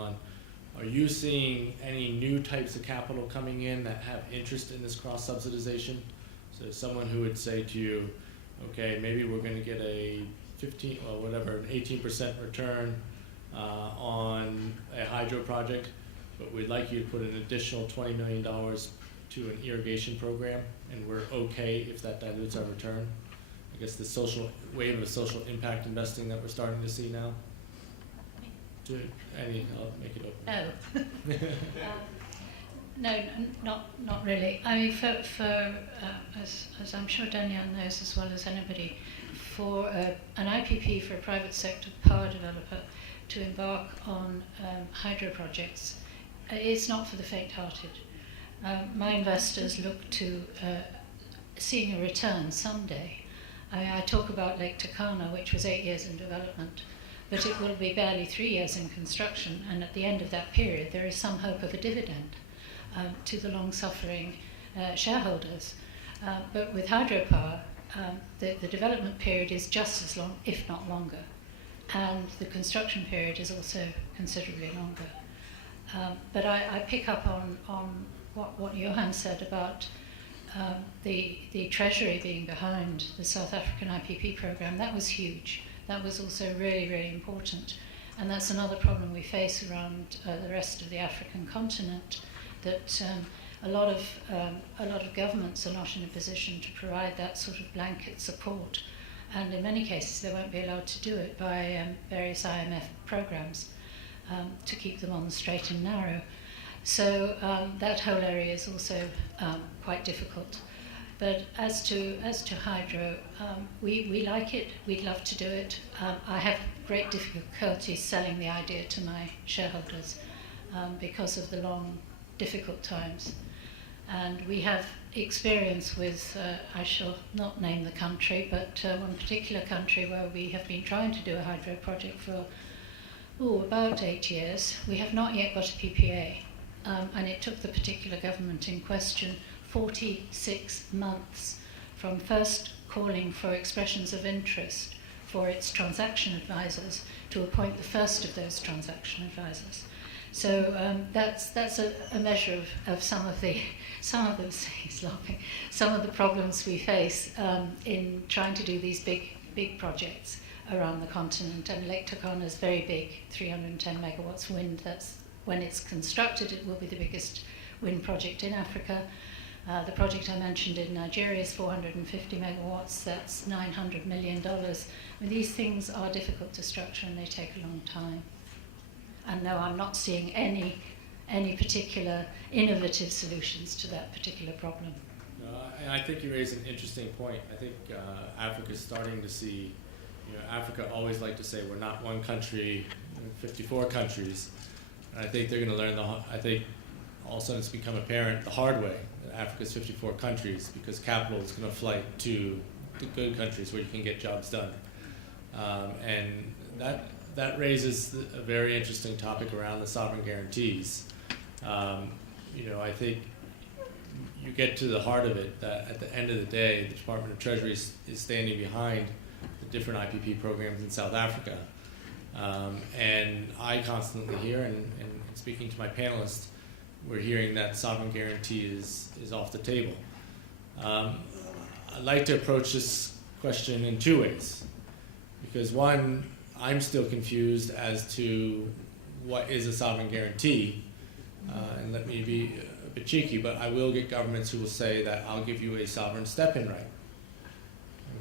on. Are you seeing any new types of capital coming in that have interest in this cross-subsidization? So someone who would say to you, okay, maybe we're going to get a 15, or whatever, an 18% return on a hydro project, but we'd like you to put an additional $20 million to an irrigation program, and we're okay if that dilutes our return. I guess the social wave of social impact investing that we're starting to see now. I'll make it open. No. No, not really. I mean, as I'm sure Danielle knows as well as anybody, for an IPP, for a private sector power developer to embark on hydro projects, it's not for the faint-hearted. My investors look to seeing a return someday. I talk about Lake Turkana, which was 8 years in development, but it will be barely 3 years in construction, and at the end of that period there is some hope of a dividend to the long-suffering shareholders. But with hydropower, the development period is just as long, if not longer, and the construction period is also considerably longer. But I pick up on what Johan said about the Treasury being behind the South African IPP program. That was huge. That was also really, really important. And that's another problem we face around the rest of the African continent, that a lot of governments are not in a position to provide that sort of blanket support. And in many cases, they won't be allowed to do it by various IMF programs to keep them on the straight and narrow. So that whole area is also quite difficult. But as to hydro, we like it. We'd love to do it. I have great difficulty selling the idea to my shareholders because of the long, difficult times. And we have experience with, I shall not name the country, but one particular country where we have been trying to do a hydro project for about 8 years. We have not yet got a PPA. And it took the particular government in question 46 months from first calling for expressions of interest for its transaction advisors to appoint the first of those transaction advisors. So that's a measure of some of the problems we face in trying to do these big projects around the continent. And Lake Turkana is very big, 310 megawatts wind. That's when it's constructed, it will be the biggest wind project in Africa. The project I mentioned in Nigeria is 450 megawatts. That's $900 million. I mean, these things are difficult to structure and they take a long time. And no, I'm not seeing any particular innovative solutions to that particular problem. I think you raise an interesting point. I think Africa's starting to see, Africa always like to say we're not one country, 54 countries. And I think they're going to learn I think all of a sudden it's become apparent the hard way that Africa's 54 countries, because capital is going to flight to the good countries where you can get jobs done. And that raises a very interesting topic around the sovereign guarantees. I think you get to the heart of it, that at the end of the day, the Department of Treasury is standing behind the different IPP programs in South Africa. And I constantly hear, and speaking to my panelists, we're hearing that sovereign guarantee is off the table. I'd like to approach this question in two ways. Because one, I'm still confused as to what is a sovereign guarantee. And let me be a bit cheeky, but I will get governments who will say that I'll give you a sovereign step-in right.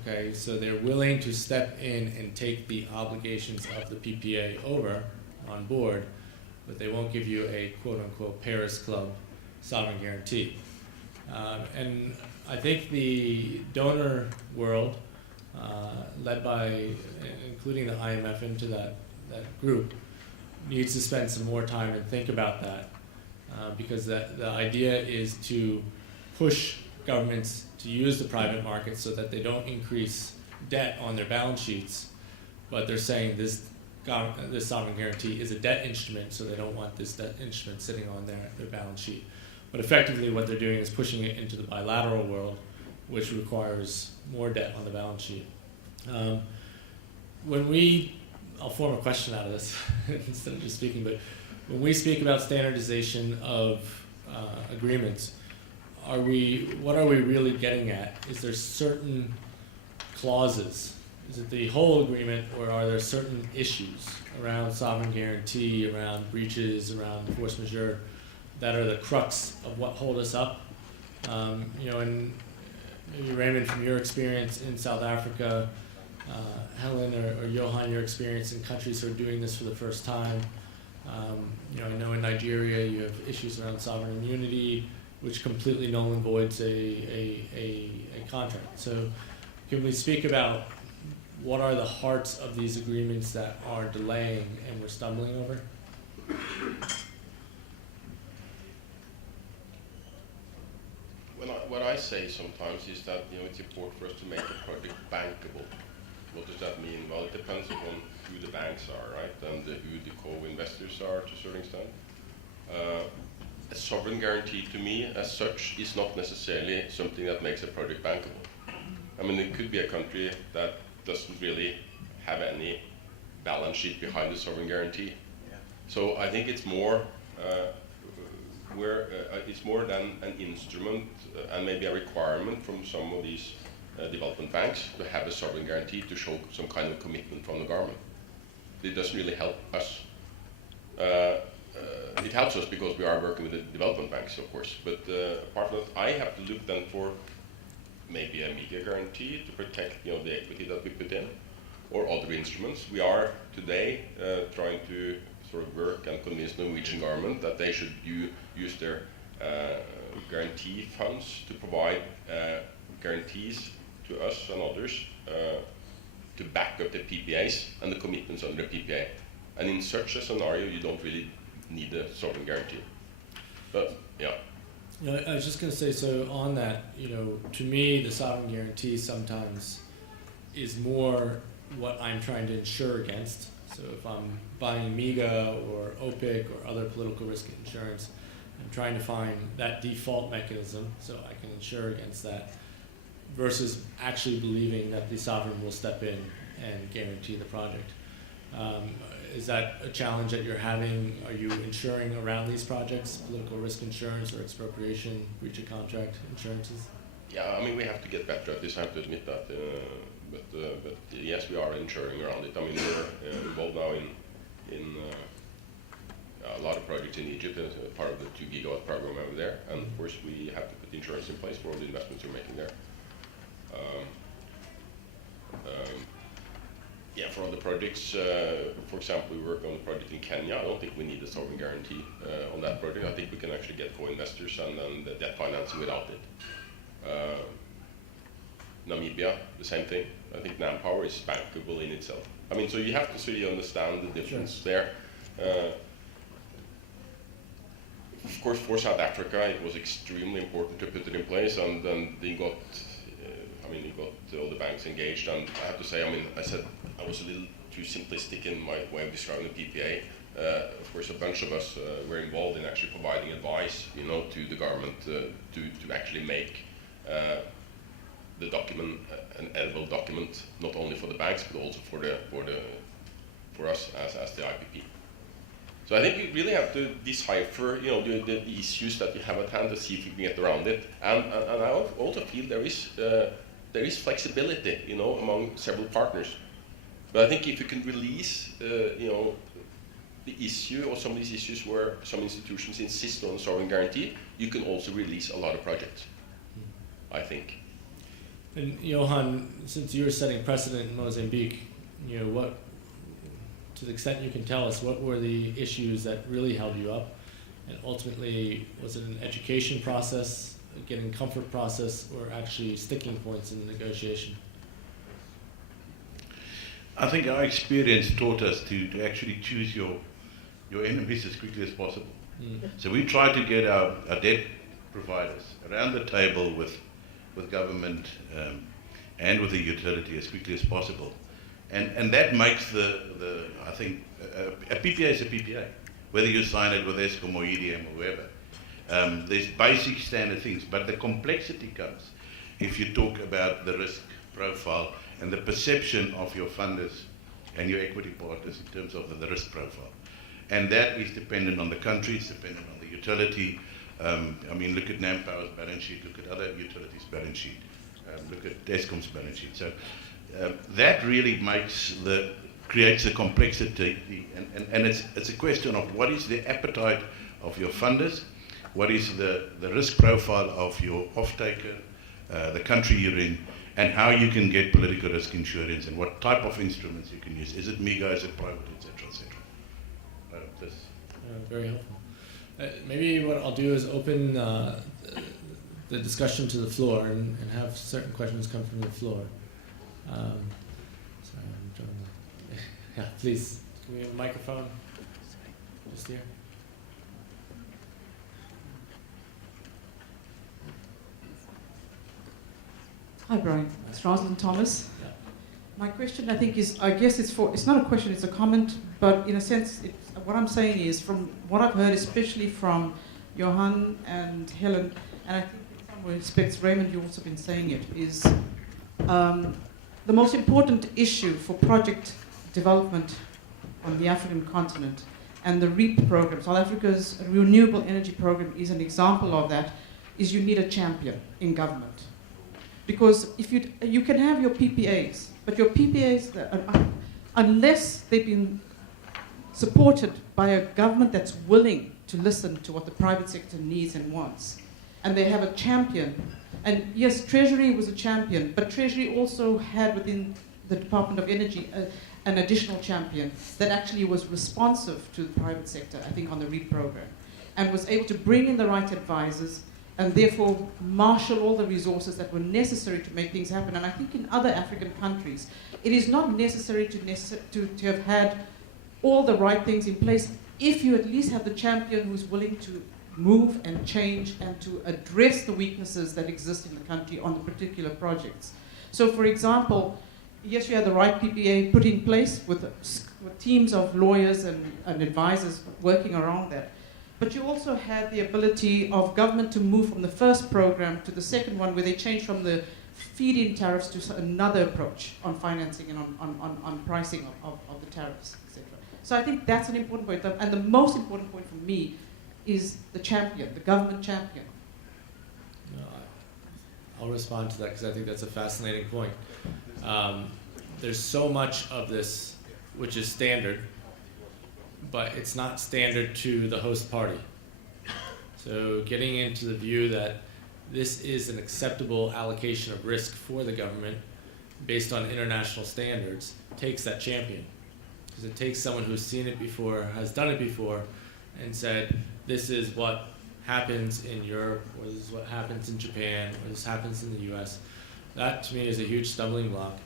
Okay, so they're willing to step in and take the obligations of the PPA over on board, but they won't give you a quote-unquote Paris Club sovereign guarantee. And I think the donor world, led by, including the IMF into that group, needs to spend some more time and think about that, because the idea is to push governments to use the private market so that they don't increase debt on their balance sheets, but they're saying this sovereign guarantee is a debt instrument, so they don't want this debt instrument sitting on their balance sheet. But effectively what they're doing is pushing it into the bilateral world, which requires more debt on the balance sheet. I'll form a question out of this instead of just speaking, but when we speak about standardization of agreements, what are we really getting at? Is there certain clauses? Is it the whole agreement, or are there certain issues around sovereign guarantee, around breaches, around force majeure, that are the crux of what hold us up? And maybe Raymond, from your experience in South Africa, Helen or Johan, your experience in countries who are doing this for the first time. I know in Nigeria you have issues around sovereign immunity, which completely null and voids a contract. So can we speak about what are the hearts of these agreements that are delaying and we're stumbling over? What I say sometimes is that it's important for us to make a project bankable. What does that mean? Well, it depends upon who the banks are, right, and who the co-investors are to a certain extent. A sovereign guarantee, to me, as such, is not necessarily something that makes a project bankable. I mean, it could be a country that doesn't really have any balance sheet behind the sovereign guarantee. Yeah. So I think it's more it's more than an instrument and maybe a requirement from some of these development banks to have a sovereign guarantee to show some kind of commitment from the government. It doesn't really help us. It helps us because we are working with the development banks, of course, but apart from that, I have to look then for maybe a media guarantee to protect the equity that we put in, or other instruments. We are today trying to sort of work and convince the Norwegian government that they should use their guarantee funds to provide guarantees to us and others to back up the PPAs and the commitments under the PPA. And in such a scenario, you don't really need a sovereign guarantee. But yeah. I was just going to say, so on that, to me, the sovereign guarantee sometimes is more what I'm trying to insure against. So if I'm buying MIGA or OPIC or other political risk insurance, I'm trying to find that default mechanism so I can insure against that, versus actually believing that the sovereign will step in and guarantee the project. Is that a challenge that you're having? Are you insuring around these projects, political risk insurance or expropriation, breach of contract insurances? Yeah, I mean, we have to get better at this, I have to admit that. But yes, we are insuring around it. I mean, we're involved now in a lot of projects in Egypt as part of the 2 gigawatt program over there. And of course, we have to put insurance in place for all the investments we're making there. Yeah, for other projects, for example, we work on a project in Kenya. I don't think we need a sovereign guarantee on that project. I think we can actually get co-investors and then the debt financing without it. Namibia, the same thing. I think Manpower is bankable in itself. I mean, so you have to really understand the difference there. Of course, for South Africa, it was extremely important to put it in place, and then they got, he got all the banks engaged, and I have to say, I was a little too simplistic in my way of describing the PPA. Of course, a bunch of us were involved in actually providing advice, to the government to actually make the document an edible document, not only for the banks but also for us as the IPP. So I think we really have to decipher, the issues that we have at hand to see if we can get around it. And I also feel there is flexibility, among several partners. But I think if you can release, the issue or some of these issues where some institutions insist on a sovereign guarantee, you can also release a lot of projects, I think. And Johan, since you're setting precedent in Mozambique, what, to the extent you can tell us, what were the issues that really held you up? And ultimately, was it an education process, a getting comfort process, or actually sticking points in the negotiation? I think our experience taught us to actually choose your enemies as quickly as possible. So we try to get our debt providers around the table with government and with the utility as quickly as possible. And that makes I think, a PPA is a PPA, whether you sign it with ESCOM or EDM or whoever. There's basic standard things, but the complexity comes if you talk about the risk profile and the perception of your funders and your equity partners in terms of the risk profile. And that is dependent on the country, it's dependent on the utility. I mean, look at Nampower's balance sheet, look at other utilities' balance sheet, look at Eskom's balance sheet. So that really creates the complexity, and it's a question of what is the appetite of your funders, what is the risk profile of your off-taker, the country you're in, and how you can get political risk insurance, and what type of instruments you can use. Is it MIGA, is it private, etc., etc. Very helpful. Maybe what I'll do is open the discussion to the floor and have certain questions come from the floor. Sorry, I'm trying to, yeah, please, can we have a microphone? Just here. Hi, Brian. It's Rosalind Thomas. Yeah. My question, I think, it's not a question, it's a comment, but in a sense, what I'm saying is, from what I've heard, especially from Johan and Helen, and I think in some respects, Raymond, you've also been saying it, is the most important issue for project development on the African continent and the REAP program, South Africa's renewable energy program is an example of that, is you need a champion in government. Because if you can have your PPAs, but your PPAs, unless they've been supported by a government that's willing to listen to what the private sector needs and wants, and they have a champion, and yes, Treasury was a champion, but Treasury also had within the Department of Energy an additional champion that actually was responsive to the private sector, I think, on the REAP program, and was able to bring in the right advisors, and therefore marshal all the resources that were necessary to make things happen. And I think in other African countries, it is not necessary to have had all the right things in place if you at least have the champion who's willing to move and change and to address the weaknesses that exist in the country on the particular projects. So for example, yes, you had the right PPA put in place with teams of lawyers and advisors working around that. But you also had the ability of government to move from the first program to the second one, where they changed from the feed-in tariffs to another approach on financing and on pricing of the tariffs, etc. So I think that's an important point. And the most important point for me is the champion, the government champion. No, I'll respond to that because I think that's a fascinating point. There's so much of this which is standard, but it's not standard to the host party. So getting into the view that this is an acceptable allocation of risk for the government based on international standards takes that champion. Because it takes someone who's seen it before, has done it before, and said, this is what happens in Europe, or this is what happens in Japan, or this happens in the US. That to me is a huge stumbling block.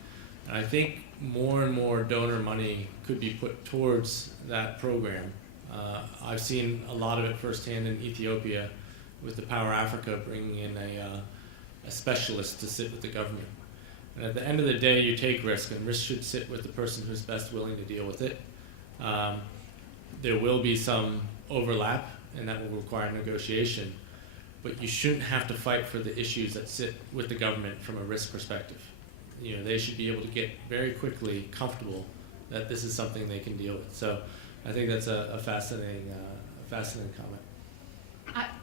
And I think more and more donor money could be put towards that program. I've seen a lot of it firsthand in Ethiopia with the Power Africa bringing in a specialist to sit with the government. And at the end of the day, you take risk, and risk should sit with the person who's best willing to deal with it. There will be some overlap, and that will require negotiation, but you shouldn't have to fight for the issues that sit with the government from a risk perspective. You know, they should be able to get very quickly comfortable that this is something they can deal with. So I think that's a fascinating comment.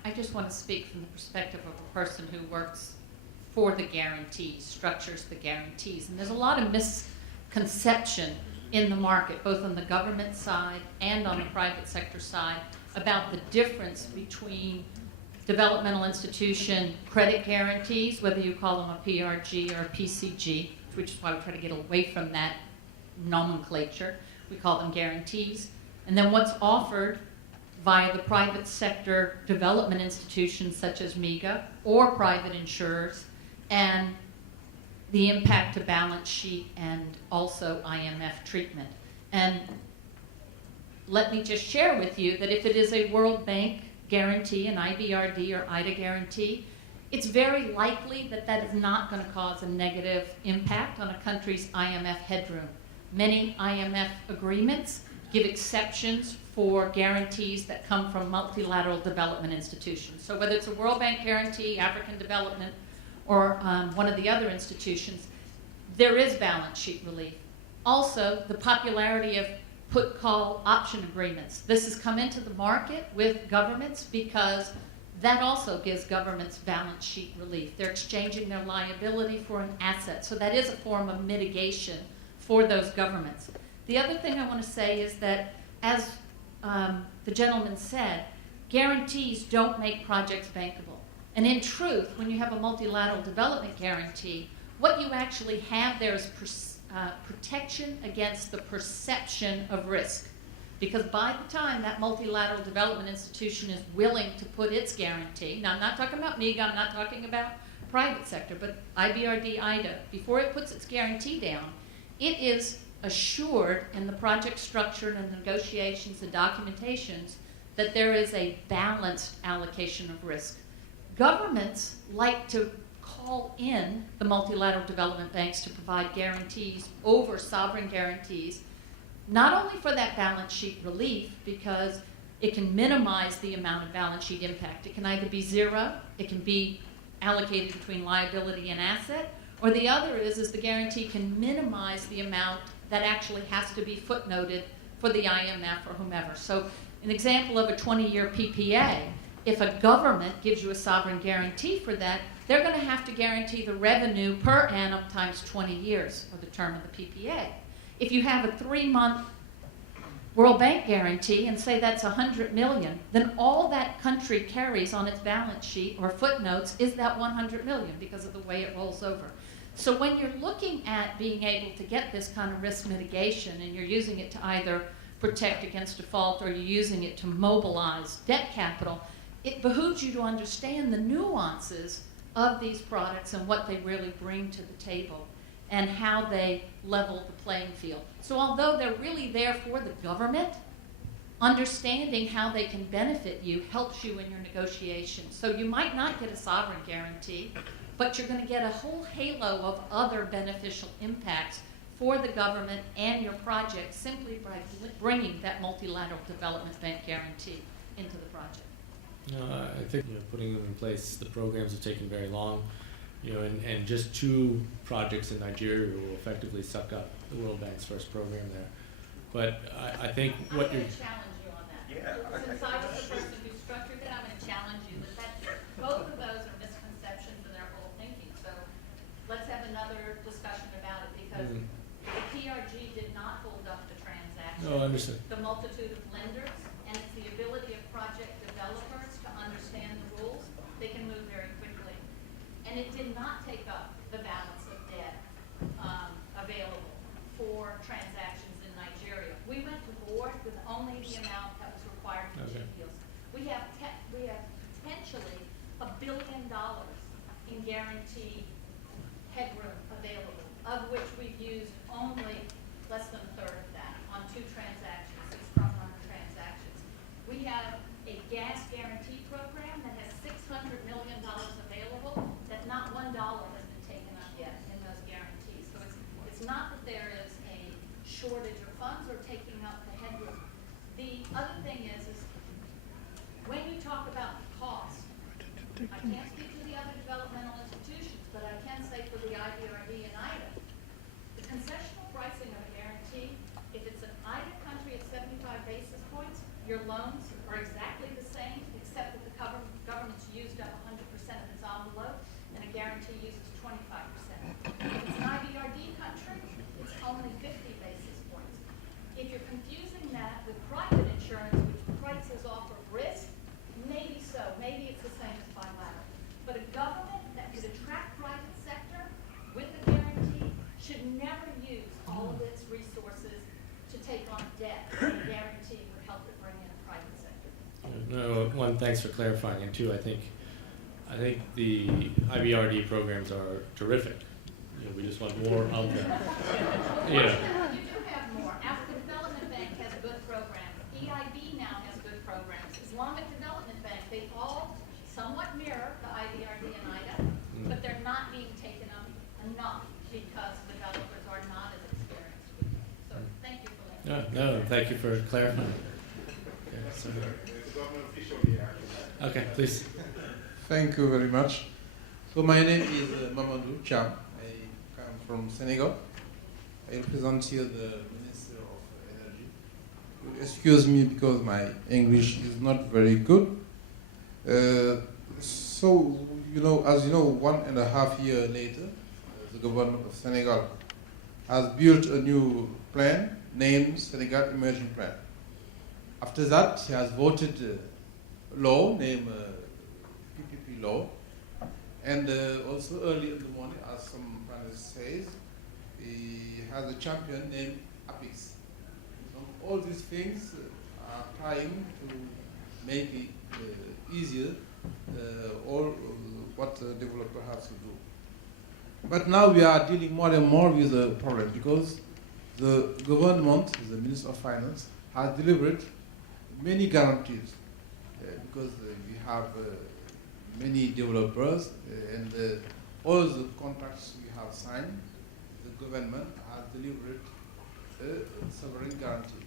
I just want to speak from the perspective of a person who works for the guarantees, structures the guarantees. And there's a lot of misconception in the market, both on the government side and on the private sector side, about the difference between developmental institution credit guarantees, whether you call them a PRG or a PCG, which is why we try to get away from that nomenclature. We call them guarantees. And then what's offered via the private sector development institutions such as MIGA or private insurers, and the impact to balance sheet and also IMF treatment. And let me just share with you that if it is a World Bank guarantee, an IBRD or IDA guarantee, it's very likely that that is not going to cause a negative impact on a country's IMF headroom. Many IMF agreements give exceptions for guarantees that come from multilateral development institutions. So whether it's a World Bank guarantee, African Development, or one of the other institutions, there is balance sheet relief. Also, the popularity of put-call option agreements. This has come into the market with governments because that also gives governments balance sheet relief. They're exchanging their liability for an asset. So that is a form of mitigation for those governments. The other thing I want to say is that, as the gentleman said, guarantees don't make projects bankable. And in truth, when you have a multilateral development guarantee, what you actually have there is protection against the perception of risk. Because by the time that multilateral development institution is willing to put its guarantee, now I'm not talking about MEGA, I'm not talking about private sector, but IBRD, IDA, before it puts its guarantee down, it is assured in the project structure and the negotiations, the documentations, that there is a balanced allocation of risk. Governments like to call in the multilateral development banks to provide guarantees over sovereign guarantees, not only for that balance sheet relief, because it can minimize the amount of balance sheet impact. It can either be zero, it can be allocated between liability and asset, or the other is the guarantee can minimize the amount that actually has to be footnoted for the IMF or whomever. So an example of a 20-year PPA, if a government gives you a sovereign guarantee for that, they're going to have to guarantee the revenue per annum times 20 years, or the term of the PPA. If you have a 3-month World Bank guarantee and say that's 100 million, then all that country carries on its balance sheet or footnotes is that 100 million because of the way it rolls over. So when you're looking at being able to get this kind of risk mitigation and you're using it to either protect against default or you're using it to mobilize debt capital, it behooves you to understand the nuances of these products and what they really bring to the table and how they level the playing field. So although they're really there for the government, understanding how they can benefit you helps you in your negotiations. So you might not get a sovereign guarantee, but you're going to get a whole halo of other beneficial impacts for the government and your project simply by bringing that multilateral development bank guarantee into the project. I think putting them in place, the programs have taken very long, and just 2 projects in Nigeria will effectively suck up the World Bank's first program there. But I think what you're... I'm going to challenge you on that. Yeah, Since I was the person who structured it, I'm going to challenge you that both of those are misconceptions in their whole thinking. So let's have another discussion about it because the PRG did not hold up the transaction. Oh, I understand. The multitude of lenders, and it's the ability of project developers to understand the rules. They can move very quickly. And it did not take up the balance of debt available for transactions in Nigeria. We went to board with only the amount that was required for Okay. deals. We have potentially $1 billion in guaranteed headroom available, of which we've used only less than a third of that on 2 transactions, 6 front-runner transactions. We have a gas guarantee program that has $600 million available, that not $1 has been taken up yet in those guarantees. So it's not that there is a shortage of funds or taking up the headroom. The other thing is when you talk about the cost, I can't speak to the other developmental institutions, but I can say for the IBRD and IDA, the concessional pricing of a guarantee, if it's an IDA country at 75 basis points, your loans are exactly the same, except that the government's used up 100% of its envelope, and a guarantee uses 25%. If it's an IBRD country, it's only 50 basis points. If you're confusing that with private insurance, which prices off of risk, maybe so. Maybe it's the same as bilateral. But a government that could attract private sector with a guarantee should never use all of its resources to take on debt. And a guarantee would help it bring in a private sector. No, one, thanks for clarifying, and 2, I think the IBRD programs are terrific. We just want more of them. You do have more. African Development Bank has a good program. EIB now has good programs. Islamic Development Bank, they all somewhat mirror the IBRD and IDA, but they're not being taken up enough because developers are not as experienced with them. So thank you for that. No, thank you for clarifying. Okay, please. Thank you very much. So my name is Mamadou Cham. I come from Senegal. I represent here the Minister of Energy. excuse me because my English is not very good. So, as you know, 1.5 years later, the government of Senegal has built a new plan named Senegal Emerging Plan. After that, he has voted a law named PPP law. And also early in the morning, as some panelists says, he has a champion named APIX. So all these things are trying to make it easier all what the developer has to do. But now we are dealing more and more with the problem because the government, the Minister of Finance, has delivered many guarantees because we have many developers and all the contracts we have signed, the government has delivered a sovereign guarantee.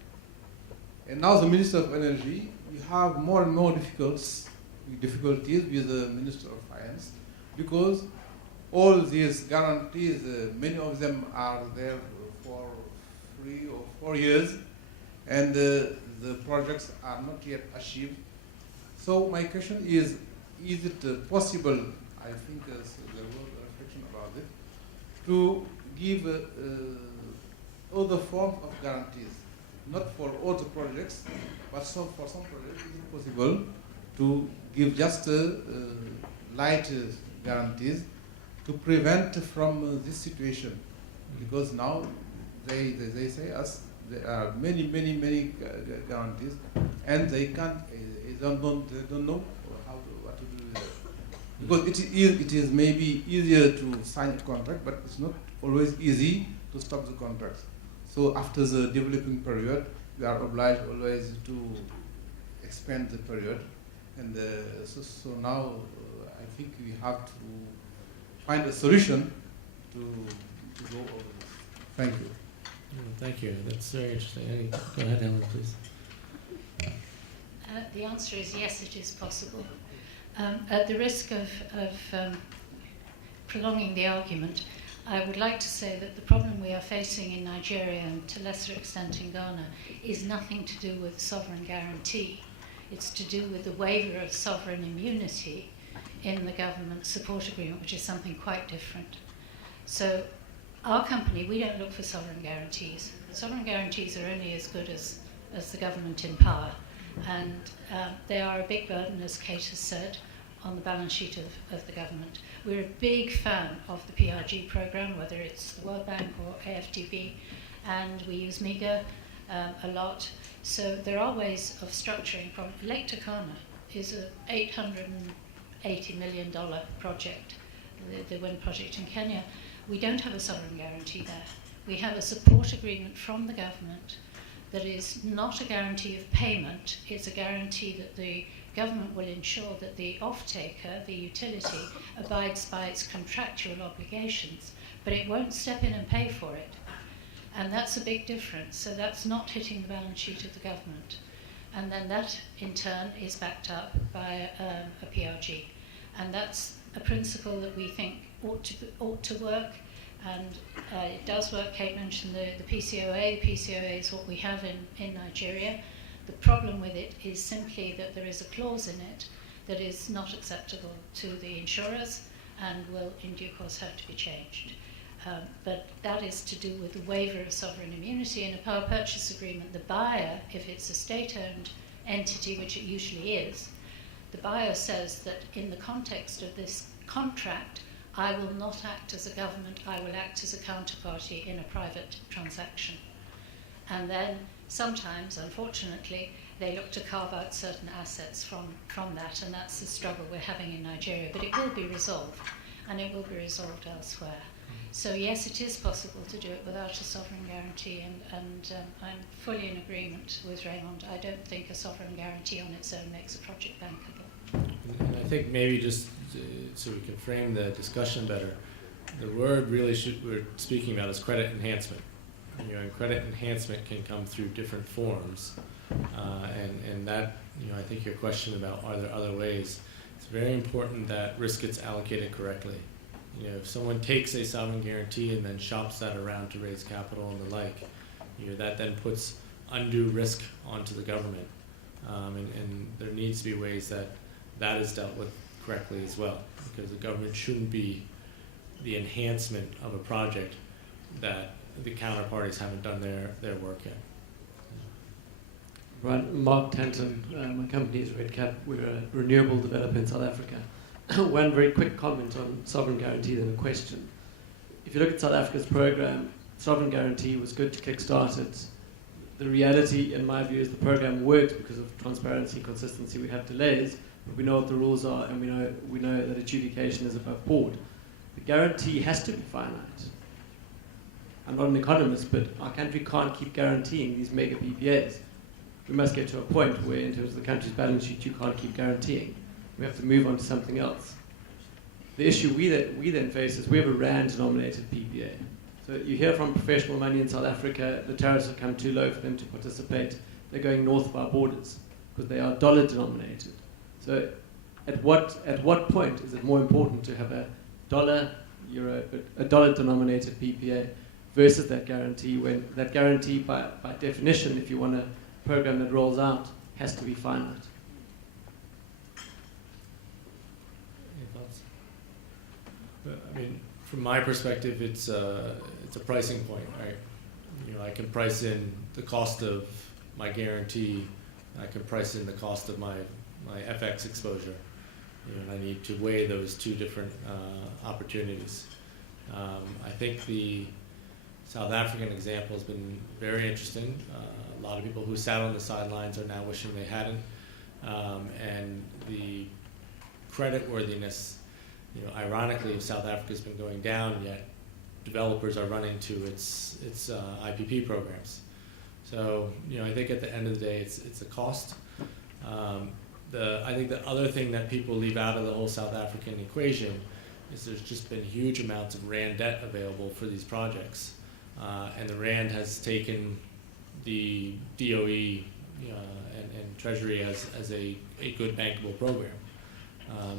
And now the Minister of Energy, we have more and more difficulties with the Minister of Finance because all these guarantees, many of them are there for 3 or 4 years, and the projects are not yet achieved. So my question is it possible, I think there was a reflection about it, to give other forms of guarantees, not for all the projects, but for some projects, is it possible to give just light guarantees to prevent from this situation? Because now they say us there are many guarantees, and they can't, they don't know what to do with it. Because it is maybe easier to sign a contract, but it's not always easy to stop the contract. So after the developing period, we are obliged always to expand the period. And so now I think we have to find a solution to go over this. Thank you. Thank you. That's very interesting. Go ahead, Helen, please. The answer is yes, it is possible. At the risk of prolonging the argument, I would like to say that the problem we are facing in Nigeria and to a lesser extent in Ghana is nothing to do with sovereign guarantee. It's to do with the waiver of sovereign immunity in the government support agreement, which is something quite different. So our company, we don't look for sovereign guarantees. Sovereign guarantees are only as good as the government in power. And they are a big burden, as Kate has said, on the balance sheet of the government. We're a big fan of the PRG program, whether it's the World Bank or AFDB, and we use MIGA a lot. So there are ways of structuring. Lake Turkana is an $880 million project, the wind project in Kenya. We don't have a sovereign guarantee there. We have a support agreement from the government that is not a guarantee of payment. It's a guarantee that the government will ensure that the off-taker, the utility, abides by its contractual obligations, but it won't step in and pay for it. And that's a big difference. So that's not hitting the balance sheet of the government. And then that, in turn, is backed up by a PRG. And that's a principle that we think ought to work. And it does work. Kate mentioned the PCOA. The PCOA is what we have in Nigeria. The problem with it is simply that there is a clause in it that is not acceptable to the insurers and will in due course have to be changed. But that is to do with the waiver of sovereign immunity. In a power purchase agreement, the buyer, if it's a state-owned entity, which it usually is, the buyer says that in the context of this contract, I will not act as a government, I will act as a counterparty in a private transaction. And then sometimes, unfortunately, they look to carve out certain assets from that, and that's the struggle we're having in Nigeria. But it will be resolved, and it will be resolved elsewhere. So yes, it is possible to do it without a sovereign guarantee, and I'm fully in agreement with Raymond. I don't think a sovereign guarantee on its own makes a project bankable. And I think maybe just so we can frame the discussion better, the word really we're speaking about is credit enhancement. And credit enhancement can come through different forms, and that, I think your question about are there other ways, it's very important that risk gets allocated correctly. If someone takes a sovereign guarantee and then shops that around to raise capital and the like, that then puts undue risk onto the government. And there needs to be ways that that is dealt with correctly as well, because the government shouldn't be the enhancement of a project that the counterparties haven't done their work yet. Right, Mark Tanton, my company is Redcap. We're a renewable developer in South Africa. One very quick comment on sovereign guarantee, then a question. If you look at South Africa's program, sovereign guarantee was good to kickstart it. The reality, in my view, is the program worked because of transparency, consistency. We have delays, but we know what the rules are, and we know that adjudication is above board. The guarantee has to be finite. I'm not an economist, but our country can't keep guaranteeing these mega PPAs. We must get to a point where, in terms of the country's balance sheet, you can't keep guaranteeing. We have to move on to something else. The issue we then face is we have a rand-denominated PPA. So you hear from professional money in South Africa, the tariffs have come too low for them to participate. They're going north of our borders because they are dollar-denominated. So at what point is it more important to have a dollar-denominated PPA versus that guarantee, when that guarantee, by definition, if you want a program that rolls out, has to be finite? Any thoughts? I mean, from my perspective, it's a pricing point, right? You know, I can price in the cost of my guarantee. I can price in the cost of my FX exposure. You know, and I need to weigh those two different opportunities. I think the South African example has been very interesting. A lot of people who sat on the sidelines are now wishing they hadn't. And the creditworthiness, you know, ironically, South Africa's been going down, yet developers are running to its IPP programs. So, you know, I think at the end of the day, it's a cost. I think the other thing that people leave out of the whole South African equation is there's just been huge amounts of rand debt available for these projects. And the rand has taken the DOE and Treasury as a good bankable program.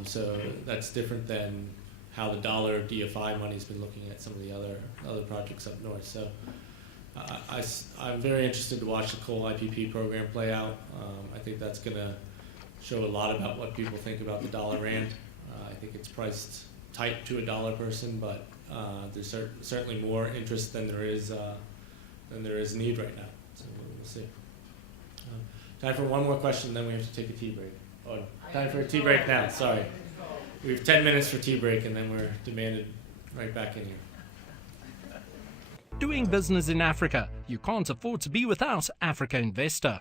So that's different than how the dollar DFI money's been looking at some of the other projects up north. So I'm very interested to watch the coal IPP program play out. I think that's going to show a lot about what people think about the dollar rand. I think it's priced tight to a dollar person, but there's certainly more interest than there is need right now. So we'll see. Time for one more question, then we have to take a tea break. Oh, time for a tea break now. Sorry, we have 10 minutes for tea break, and then we're demanded right back in here. Doing business in Africa. You can't afford to be without Africa Investor.